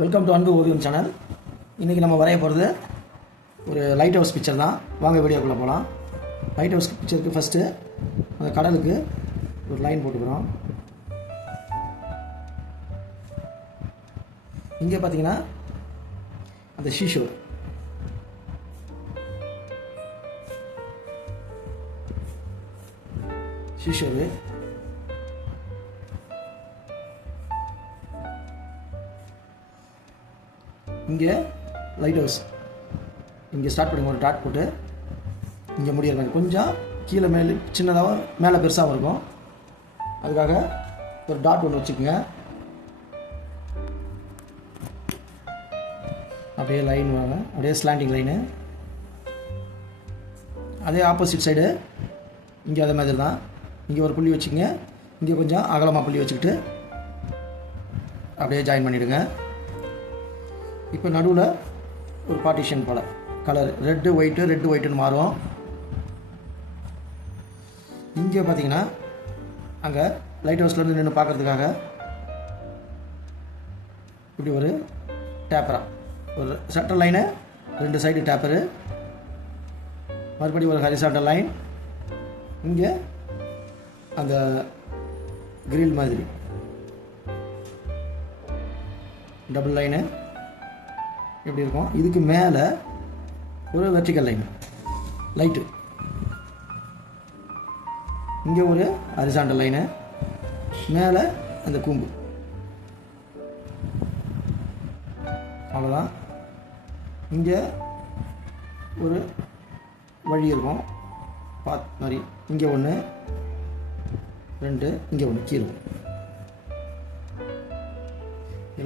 Welcome to அன்பு ஓவியம் channel. இன்றைக்கி நம்ம வரைய போகிறது ஒரு லைட் ஹவுஸ் பிக்சர் தான். வாங்க வீடியோக்குள்ளே போகலாம். லைட் ஹவுஸ் பிக்சருக்கு ஃபஸ்ட்டு அந்த கடலுக்கு ஒரு லைன் போட்டுக்கிறோம். இங்கே பார்த்தீங்கன்னா அந்த ஷீஷோர், இங்கே லைட் ஹவுஸ் இங்கே ஸ்டார்ட் பண்ணுங்க. ஒரு டாட் போட்டு இங்கே முடிகிற மாதிரி கொஞ்சம் கீழே மேலே சின்னதாகவும் மேலே பெருசாகவும் இருக்கும். அதுக்காக ஒரு டாட் ஒன்று வச்சுக்கோங்க. அப்படியே லைன் வாங்க, அப்படியே ஸ்லாண்டிங் லைனு. அதே ஆப்போசிட் சைடு இங்கே அதே மாதிரி தான். இங்கே ஒரு புள்ளி வச்சுக்கோங்க, இங்கே கொஞ்சம் அகலமாக புள்ளி வச்சுக்கிட்டு அப்படியே ஜாயின் பண்ணிவிடுங்க. இப்போ நடுவில் ஒரு பார்ட்டிஷன் போல் கலர் ரெட்டு ஒயிட்டுன்னு மாறும். இங்கே பார்த்தீங்கன்னா அங்கே லைட் ஹவுஸ்லேருந்து நின்று பார்க்குறதுக்காக இப்படி ஒரு டேப்பரா, ஒரு சென்டர் லைனு, 2 சைடு டேப்பரு, மறுபடியும் ஒரு ஹரிசாண்டல் லைன், இங்கே அந்த கிரில் மாதிரி டபுள் லைனு எப்படி இருக்கும். இதுக்கு மேலே ஒரு வெர்டிக்கல் லைன் லைட்டு, இங்கே ஒரு ஹரிசாண்டல் லைனு, மேலே அந்த கூம்பு. அவ்வளோதான். இங்கே ஒரு வழி இருக்கும் பாத் மாதிரி. இங்கே 1 2, இங்கே 1 கீழே.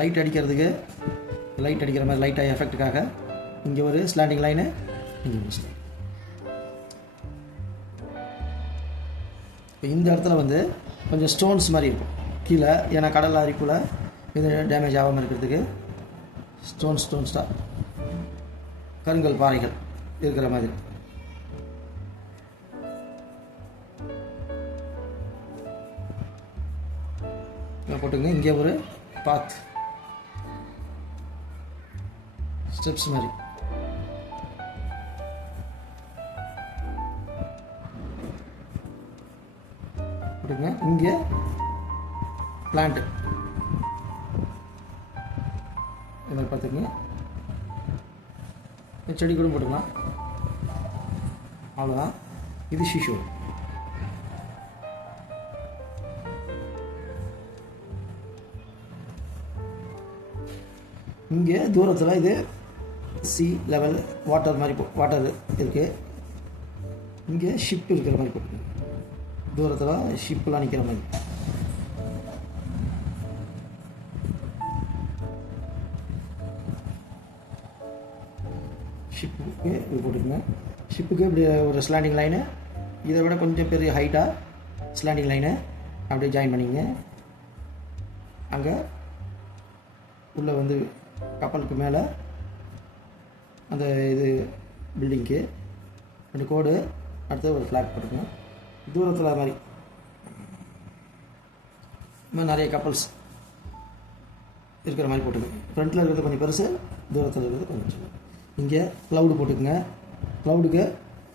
லைட் அடிக்கிறதுக்கு லைட் அடிக்கிற மாதிரி லைட்டாக எஃபெக்ட்டுக்காக இங்கே ஒரு ஸ்லாண்டிங் லைனு, இங்கே ஒரு ஸ்லாண்டிங். இப்போ இந்த இடத்துல வந்து கொஞ்சம் ஸ்டோன்ஸ் மாதிரி இருக்கும் கீழே. ஏன்னா கடல் அரிப்புல இது டேமேஜ் ஆகாமல் இருக்கிறதுக்கு ஸ்டோன்ஸாக கருங்கல் பாறைகள் இருக்கிற மாதிரி. போட்டுங்க. இங்கே ஒரு பாத் ஸ்டெப்ஸ் மாதிரி. போட்டுங்க. இங்கே பிளான்ட் இந்த மாதிரி பார்த்துக்குங்க. செடி கூட போட்டுக்கலாம். அவ்வளோதான். இது ஷீஷோர். இங்கே தூரத்தில் இது சி லெவல் வாட்டர் மாதிரி வாட்டர் இருக்குது. இங்கே ஷிப் இருக்கிற மாதிரி போட்டு தூரத்தில் ஷிப்லாம் நிற்கிற மாதிரி. ஷிப்புக்கு இது போட்டுக்கோங்க. ஷிப்புக்கு இப்படி ஒரு ஸ்லாண்டிங் லைனு, இதை விட கொஞ்சம் பெரிய ஹைட்டாக ஸ்லாண்டிங் லைனு அப்படியே ஜாயின் பண்ணிங்க. அங்கே உள்ளே வந்து கப்பலுக்கு மேலே அந்த இது பில்டிங்க்கு 2 கோடு, அடுத்து ஒரு ஃப்ளாக் போட்டுக்கோங்க. தூரத்தில் மாதிரி இன்னும் நிறைய கப்பல்ஸ் இருக்கிற மாதிரி போட்டுக்கோங்க. ஃப்ரண்ட்டில் இருக்கிறது கொஞ்சம் பெருசு, தூரத்தில் இருக்கிறது கொஞ்சம் சின்ன. இங்கே க்ளவுடு போட்டுக்குங்க. க்ளவுடுக்கு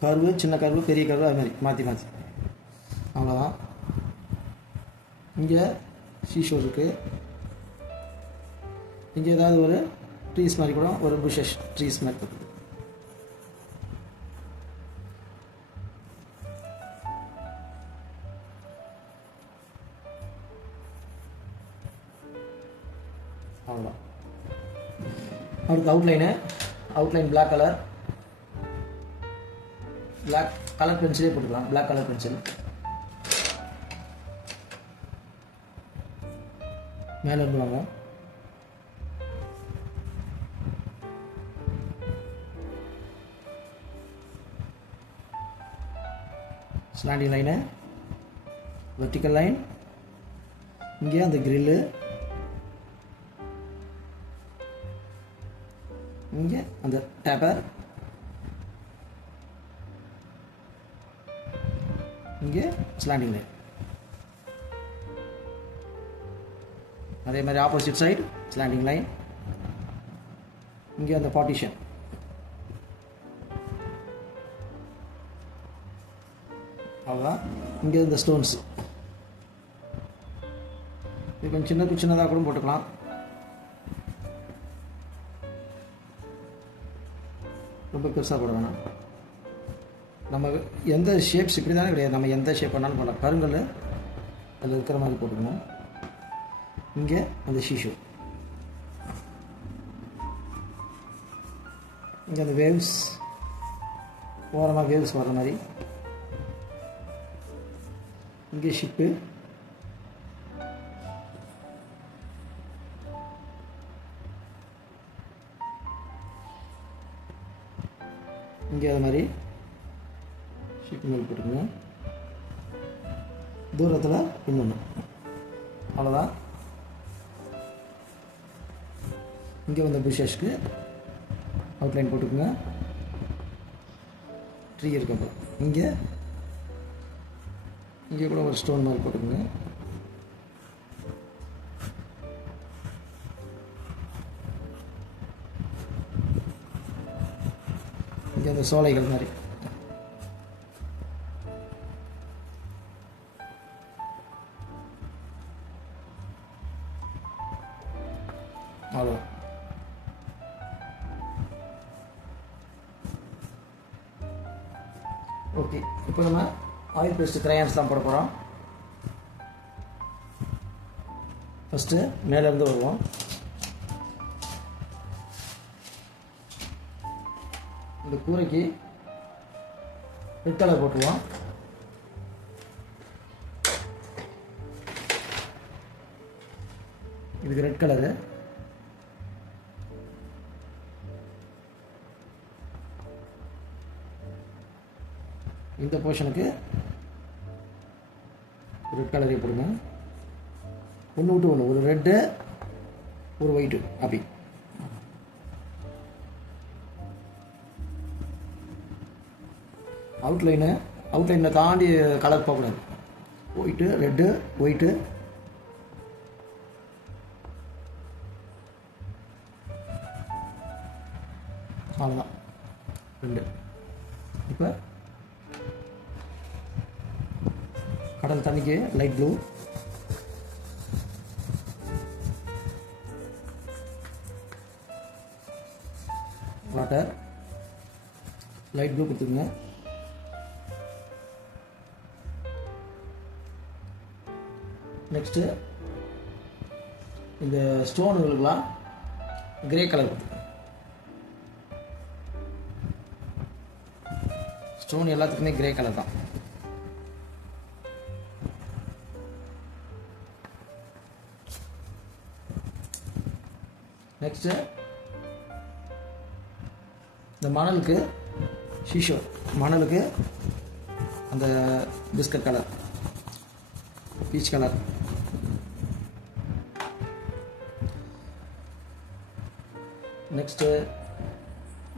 கர்வு, சின்ன கர்வு, பெரிய கர்வு, அது மாதிரி மாற்றி. அவ்வளோதான். இங்கே ஷீஷோர் இருக்குது. இங்கே ஏதாவது ஒரு ட்ரீஸ் மாதிரி கூட, ஒரு புஷஸ் ட்ரீஸ் மாதிரி இருக்குது. அவ்வளோதான். அடுத்து அவுட்லைன் பிளாக் கலர் பென்சிலே போட்டுக்கலாம். பிளாக் கலர் பென்சில் மேலே இருந்து வாங்க. ஸ்லாண்டிங் லைனு, வெர்டிக்கல் லைன், இங்கே அந்த கிரில்லு, இங்கே அந்த டேப்பர், இங்கே ஸ்லாண்டிங் லைன். அதே மாதிரி ஆப்போசிட் சைடு ஸ்லாண்டிங் லைன். இங்கே அந்த பார்ட்டிஷன், அவ்வளோதான். இங்கே இந்த ஸ்டோன்ஸு இது கொஞ்சம் சின்னதாக கூட போட்டுக்கலாம். ரொம்ப பெருசாக போட வேணாம். நம்ம எந்த ஷேப்ஸ் இப்படி தானே கிடையாது, நம்ம எந்த ஷேப் பண்ணாலும் பண்ணலாம். கருங்கல் அதில் இருக்கிற மாதிரி போட்டுக்கணும். இங்கே அந்த ஷீஷு, இங்கே அந்த வேவ்ஸ் ஓரமாக வேவ்ஸ் வர்ற மாதிரி. இங்கே ஷிப்பு, இங்கே அது மாதிரி ஷிப் மேல் போட்டுக்கோங்க. தூரத்தில் இன்னொன்று, அவ்வளோதான். இங்கே வந்து புஷஸ்க்கு அவுட்லைன் போட்டுக்கோங்க. ட்ரீ இருக்கப்போ இங்கே கூட ஒரு ஸ்டோன் மாதிரி போட்டுக்கோங்க. இங்கே அந்த சோலைகள் மாதிரி. அவ்வளோ. ஓகே, இப்போ நம்ம ஆயில் பேஸ்ட் கிரையான்ஸ் தான் போட போகிறோம். ஃபஸ்ட்டு மேலேருந்து வருவோம். இந்த கூரைக்கு ரெட் கலர் போட்டுருவோம். இதுக்கு ரெட் கலரு. இந்த போர்ஷனுக்கு ரெட் கலரே போடுங்க. ஒன்று விட்டு ஒன்று, ஒரு ரெட்டு ஒரு ஒயிட்டு, அப்படி. அவுட்லைனில் தாண்டி கலர் போகக்கூடாது. ஒயிட்டு ரெட்டு ஒயிட்டு, அவ்வளோதான். ரெண்டு. இப்போ கடல் தண்ணிக்கு light blue, water light blue கொடுத்துருங்க. நெக்ஸ்ட்டு இந்த ஸ்டோனுங்களுக்கெல்லாம் கிரே கலர் கொடுத்துருங்க. ஸ்டோன் எல்லாத்துக்குமே கிரே கலர் தான். நெக்ஸ்ட்டு இந்த மணலுக்கு ஷீஷோ, மணலுக்கு அந்த biscuit colour, peach colour. Next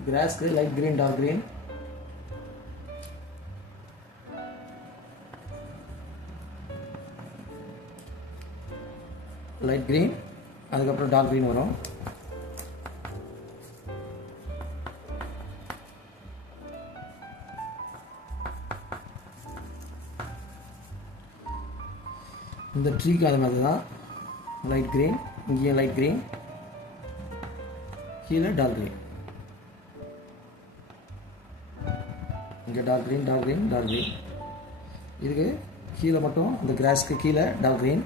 கிராஸ்க்கு light green dark green. Light green, அதுக்கப்புறம் டார்க் கிரீன் வரும். இந்த ட்ரீக்கு அது மாதிரி தான் லைட் கிரீன், இங்கேயும் லைட் கிரீன், கீழே டார்க் கிரீன். இங்கே dark green dark green dark green. இதுக்கு கீழே மட்டும் அந்த கிராஸ்க்கு கீழே டார்க் கிரீன்.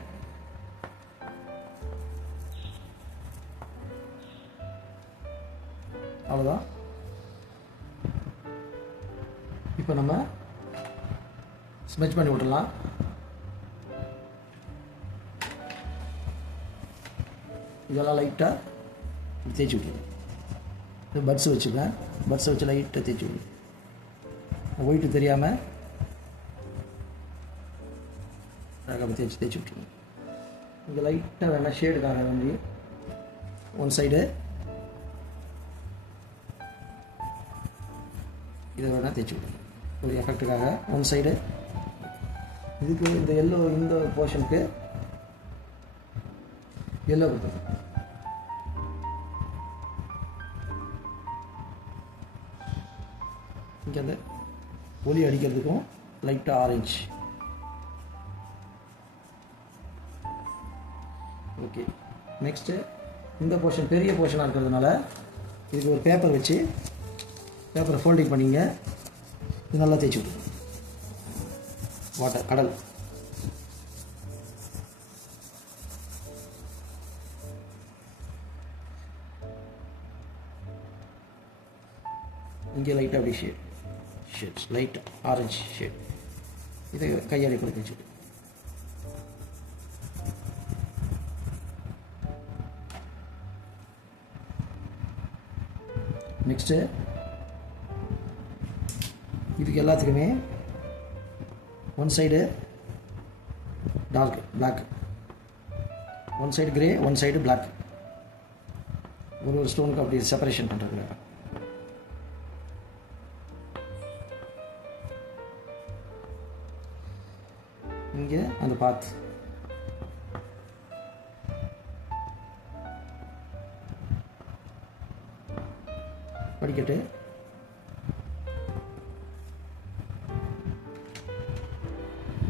அவ்வளோதான். இப்போ நம்ம ஸ்மெச் பண்ணி விட்டுடலாம். இதெல்லாம் லைட்டாக தேய்ச்சி விட்டுருங்க. இது பட்ஸ் வச்சுப்பேன், பட்ஸை வச்சு லைட்டாக தேய்ச்சி விடுங்க. ஒயிட்டு தெரியாமல் அழகாக தேய்ச்சி விட்டுருங்க. இங்கே லைட்டாக வேணால் ஷேடுக்காக வேண்டி ஒன் சைடு இதை வேணால் தேய்ச்சி விடுங்க ஒரு எஃபெக்ட்டுக்காக. ஒன் சைடு இதுக்கு இந்த எல்லோ, இந்த போர்ஷனுக்கு எல்லோ கொடுத்துருங்க. இங்கே அந்த ஒளி அடிக்கிறதுக்கும் லைட்டாக ஆரஞ்சு. ஓகே, நெக்ஸ்ட்டு இந்த போர்ஷன் பெரிய போர்ஷனாக இருக்கிறதுனால இதுக்கு ஒரு பேப்பர் வச்சு பேப்பரை ஃபோல்டிங் பண்ணிங்க. இது நல்லா தேய்ச்சி விட்டுருங்க. வாட்டர் கடல் இங்கே லைட்டாக அப்படி ஷேட்ஸ் லைட் ஆரஞ்சு ஷேட். இதை கையாளி கூட தேய்ச்சி. நெக்ஸ்ட்டு இதுக்கு எல்லாத்துக்குமே one side dark black, one side grey, one side black. ஒரு ஸ்டோனுக்கு அப்படி செப்பரேஷன் பண்ணுறது. இங்கே அந்த பாத் படிக்கட்டு,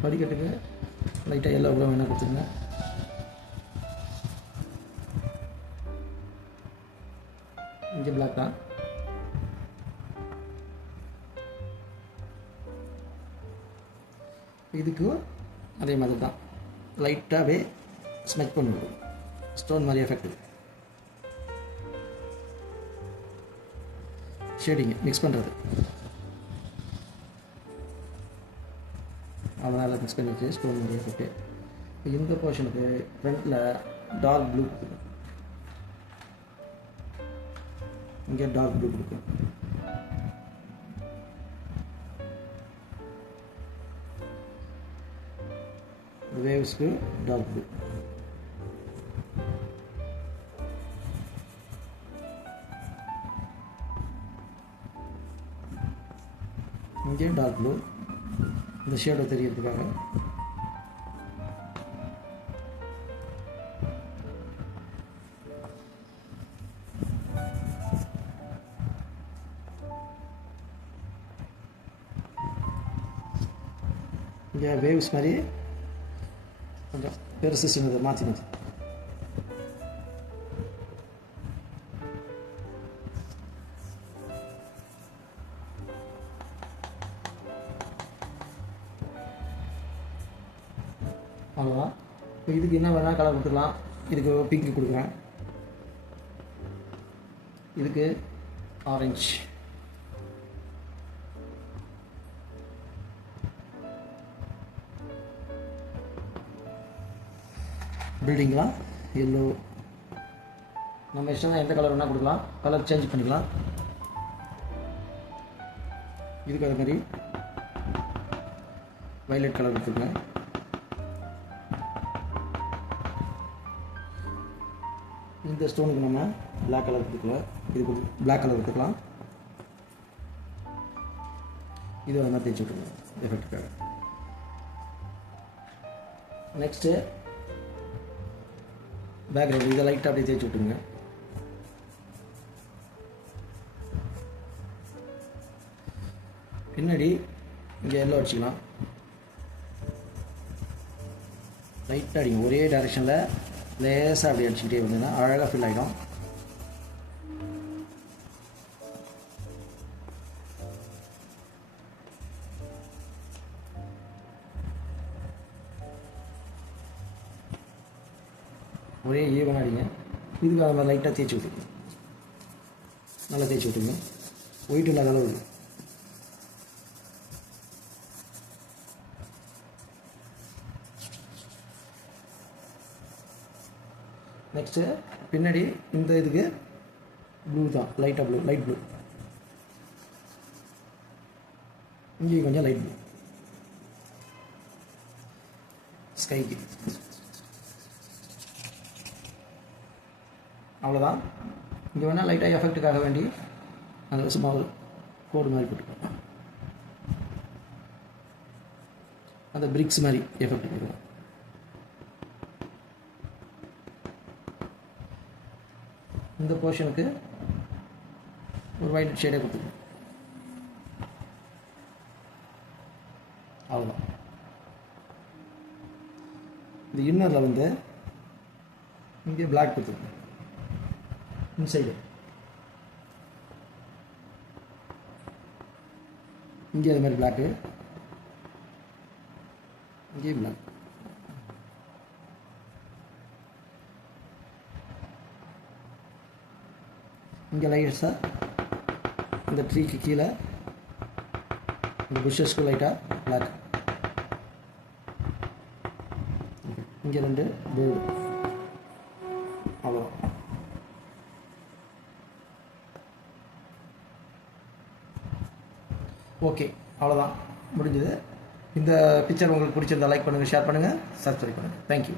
படிக்கட்டுக்கு லைட்டாக எல்லோ ப்ரௌன் வேணால் கொடுத்துருங்க. இங்கே பிளாக் தான். இதுக்கு அதே மாதிரி தான் லைட்டாகவே ஸ்மெச் பண்ணுவோம். ஸ்டோன் மாதிரி எஃபெக்ட். ஷேடிங்கு மிக்ஸ் பண்ணுறது. அதனால் மிக்ஸ் பண்ணி வச்சு ஸ்டோன் மாதிரி எஃபெக்ட்டு. இந்த போர்ஷனுக்கு ஃப்ரண்ட்டில் டார்க் ப்ளூ கொடுக்கும். இங்கே டார்க் ப்ளூ கொடுக்கும். வேவ்ஸ்க்கு டார்க் ப்ளூ. இங்கே டார்க் ப்ளூ இந்த ஷேடோ தெரியறதுக்காக. இங்கே வேவ்ஸ் மாதிரி கொஞ்சம் பெருசு சின்னது மாற்றினது. அவ்வளோதான். இப்போ இதுக்கு என்ன வேணால் கலர் கொடுத்துக்கலாம். இதுக்கு பிங்க் கொடுக்குறேன், இதுக்கு ஆரஞ்சு, பில்டிங்லாம் எல்லோ. நம்ம இஷ்டம் தான், எந்த கலர் வேணால் கொடுக்கலாம். கலர் சேஞ்ச் பண்ணிக்கலாம். இதுக்கு அது மாதிரி வயலட் கலர் எடுத்துக்கேன். இந்த ஸ்டோனுக்கு நம்ம பிளாக் கலர் கொடுக்கலாம். இதுக்கு பிளாக் கலர் எடுத்துக்கலாம். இது அது மாதிரி தேய்ச்சி விட்டுருங்க எஃபெக்ட்டுக்காக. நெக்ஸ்ட்டு பேக்ரவுண்ட் இதை லைட்டாக அப்படியே தேய்ச்சி விட்டுருங்க. பின்னாடி இங்கே எல்லோ அடிச்சிக்கலாம். லைட்டாக அடிங்க, ஒரே டைரெக்ஷனில் லேசாக அப்படி அடிச்சுக்கிட்டே வந்தீங்கன்னா அழகாக ஃபில் ஆகிடும். ஒரே ஈவனாக அடிங்க. இதுக்கு அதை மாதிரி லைட்டாக தேய்ச்சி விட்டுருங்க. நல்லா தேய்ச்சி விட்டுருங்க. ஒயிட் இல்லாத அளவு. நெக்ஸ்ட்டு பின்னாடி இந்த இதுக்கு ப்ளூ தான், லைட்டாக ப்ளூ, லைட் ப்ளூ. இங்கேயும் கொஞ்சம் லைட் ப்ளூ. ஸ்கைக்கு அவ்வளோதான். இங்கே வேணால் லைட்டாக எஃபெக்ட்டுக்காக வேண்டி அதில் சும்மா ஒரு கோடு மாதிரி போட்டுக்கலாம். அந்த பிரிக்ஸ் மாதிரி எஃபெக்ட் கொடுக்கலாம். இந்த போர்ஷனுக்கு ஒரு ஒயிட் ஷேடே கொடுத்துக்கலாம். அவ்வளோதான். இந்த இன்னரில் வந்து இங்கே பிளாக் கொடுத்துருங்க. இன்சைடு இங்கே அது மாதிரி பிளாக்கு, இங்கே பிளாக். இங்கே லைட்ஸாக இந்த ட்ரீக்கு கீழே இந்த புஷஸ்க்கு லைட்டாக பிளாக். இங்கே 2 பேர்டு. அவ்வளோ. ஓகே, அவ்வளோதான், முடிஞ்சது. இந்த பிக்சர் உங்களுக்கு பிடிச்சிருந்தா லைக் பண்ணுங்கள், ஷேர் பண்ணுங்கள், சப்ஸ்கிரைப் பண்ணுங்கள். தேங்க்யூ.